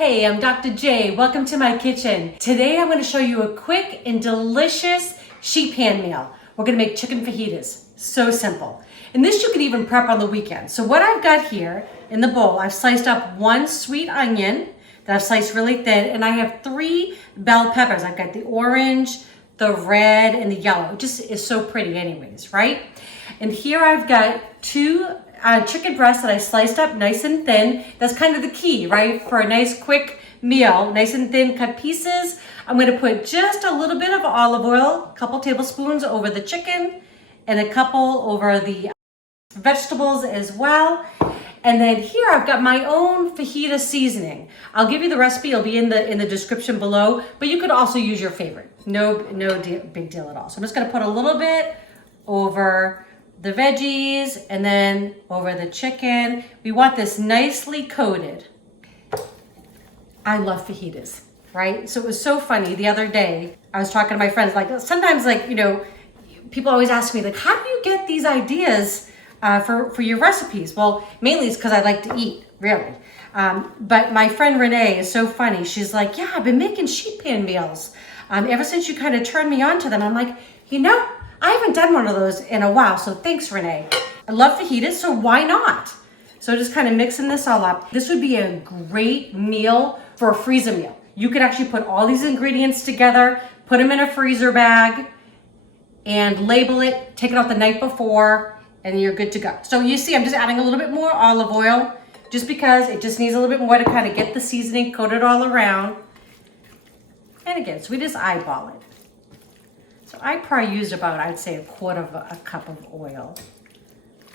Hey, I'm Dr. J. Welcome to my kitchen. Today I'm going to show you a quick and delicious sheet pan meal. We're going to make chicken fajitas. So simple. And this you can even prep on the weekend. So what I've got here in the bowl, I've sliced up one sweet onion that I've sliced really thin, and I have 3 bell peppers. I've got the orange, the red, and the yellow. It just is so pretty anyways, right? And here I've got 2 chicken breasts that I sliced up nice and thin. That's kind of the key, right? For a nice quick meal, nice and thin cut pieces. I'm gonna put just a little bit of olive oil, a couple tablespoons over the chicken, and a couple over the vegetables as well. And then here I've got my own fajita seasoning. I'll give you the recipe, it'll be in the description below, but you could also use your favorite. No big deal at all. So I'm just gonna put a little bit over the veggies and then over the chicken. We want this nicely coated. I love fajitas, right? So it was so funny. The other day, I was talking to my friends, like sometimes people always ask me, like, how do you get these ideas for your recipes? Well, mainly it's because I like to eat, really. But my friend Renee is so funny. She's like, yeah, I've been making sheet pan meals ever since you kind of turned me on to them. I'm like, I haven't done one of those in a while, so thanks, Renee. I love fajitas, so why not? So just kind of mixing this all up. This would be a great meal for a freezer meal. You could actually put all these ingredients together, put them in a freezer bag, and label it, take it out the night before, and you're good to go. So you see, I'm just adding a little bit more olive oil, just because it just needs a little bit more to kind of get the seasoning coated all around. And again, so we just eyeball it. So I probably used about, I'd say, 1/4 of a cup of oil.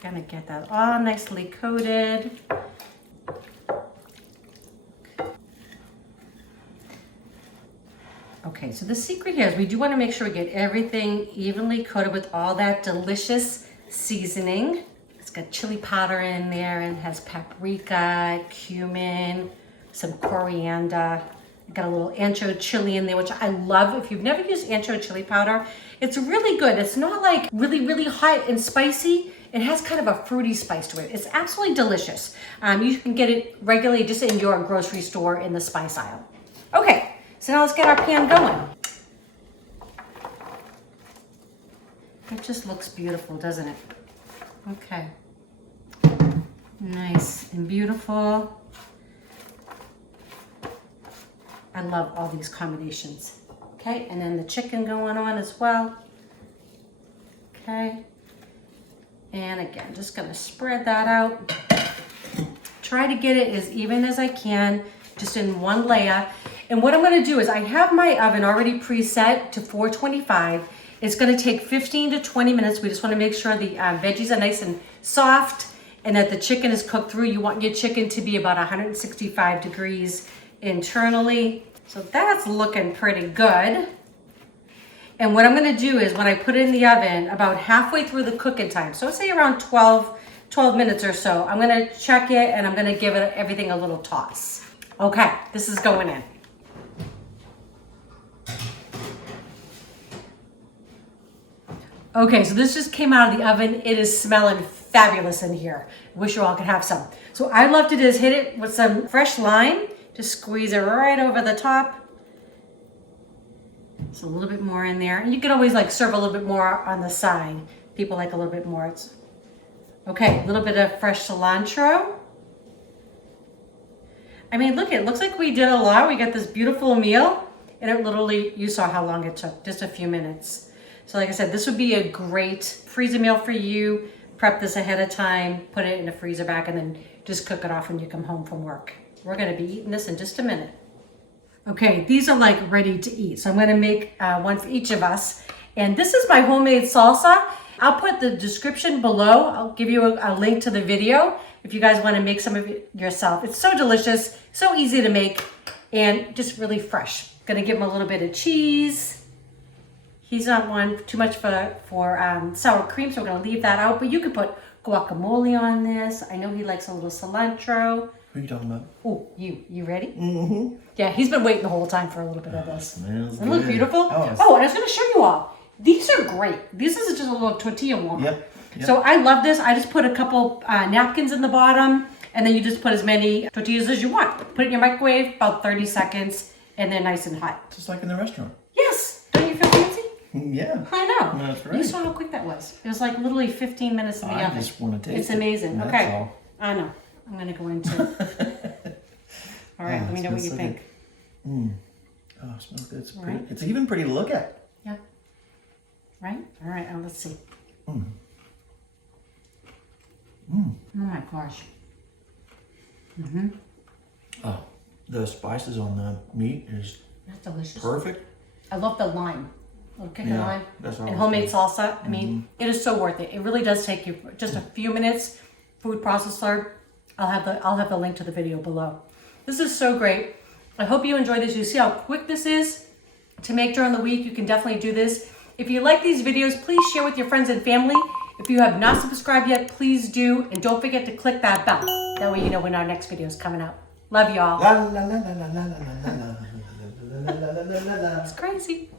Gonna get that all nicely coated. Okay, so the secret here is we do want to make sure we get everything evenly coated with all that delicious seasoning. It's got chili powder in there and has paprika, cumin, some coriander. Got a little ancho chili in there, which I love. If you've never used ancho chili powder, it's really good. It's not like really hot and spicy. It has kind of a fruity spice to it. It's absolutely delicious. You can get it regularly just in your grocery store in the spice aisle. Okay, so now let's get our pan going. It just looks beautiful, doesn't it? Okay. Nice and beautiful. I love all these combinations. Okay, and then the chicken going on as well. Okay, and again, just gonna spread that out. Try to get it as even as I can, just in one layer. And what I'm gonna do is I have my oven already preset to 425. It's gonna take 15 to 20 minutes. We just wanna make sure the veggies are nice and soft and that the chicken is cooked through. You want your chicken to be about 165 degrees internally. So that's looking pretty good. And what I'm gonna do is when I put it in the oven, about halfway through the cooking time, so say around 12 minutes or so, I'm gonna check it and I'm gonna give it everything a little toss. Okay, this is going in. Okay, so this just came out of the oven. It is smelling fabulous in here. Wish you all could have some. So I love to just hit it with some fresh lime. Just squeeze it right over the top. Just a little bit more in there. And you can always serve a little bit more on the side. People like a little bit more. Okay, a little bit of fresh cilantro. I mean, look, it looks like we did a lot. We got this beautiful meal. And it literally, you saw how long it took, just a few minutes. So like I said, this would be a great freezer meal for you. Prep this ahead of time, put it in a freezer bag, and then just cook it off when you come home from work. We're gonna be eating this in just a minute. Okay, these are ready to eat. So I'm gonna make one for each of us. And this is my homemade salsa. I'll put the description below. I'll give you a link to the video if you guys wanna make some of it yourself. It's so delicious, so easy to make, and just really fresh. Gonna give him a little bit of cheese. He's not one too much for sour cream, so we're gonna leave that out. But you could put guacamole on this. I know he likes a little cilantro. What are you talking about? Oh, you ready? Mm-hmm. Yeah, he's been waiting the whole time for a little bit of this. Doesn't it look beautiful? Oh, and I was going to show you all. These are great. This is just a little tortilla warmer. Yep. So I love this. I just put a couple napkins in the bottom, And then you just put as many tortillas as you want. Put it in your microwave, about 30 seconds, and they're nice and hot. Just like in the restaurant. Yes. Don't you feel fancy? Yeah. I know. That's right. You saw how quick that was. It was like literally 15 minutes in the oven. I just want to taste it. It's amazing. That's Okay. all. I know. I'm going to go into All right, let me know what you think. Oh, it smells good. It's pretty. Right. It's even pretty to look at. Yeah. Right? All right, let's see. Oh my gosh. Oh, the spices on the meat is That's delicious. perfect. I love the lime. Little kick of lime. That's what And I was homemade salsa. I mean, it is so worth it. It really does take you just a few minutes. Food processor. I'll have the link to the video below. This is so great. I hope you enjoyed this. You see how quick this is to make during the week. You can definitely do this. If you like these videos, please share with your friends and family. If you have not subscribed yet, please do. And don't forget to click that bell. That way you know when our next video is coming out. Love y'all. It's crazy.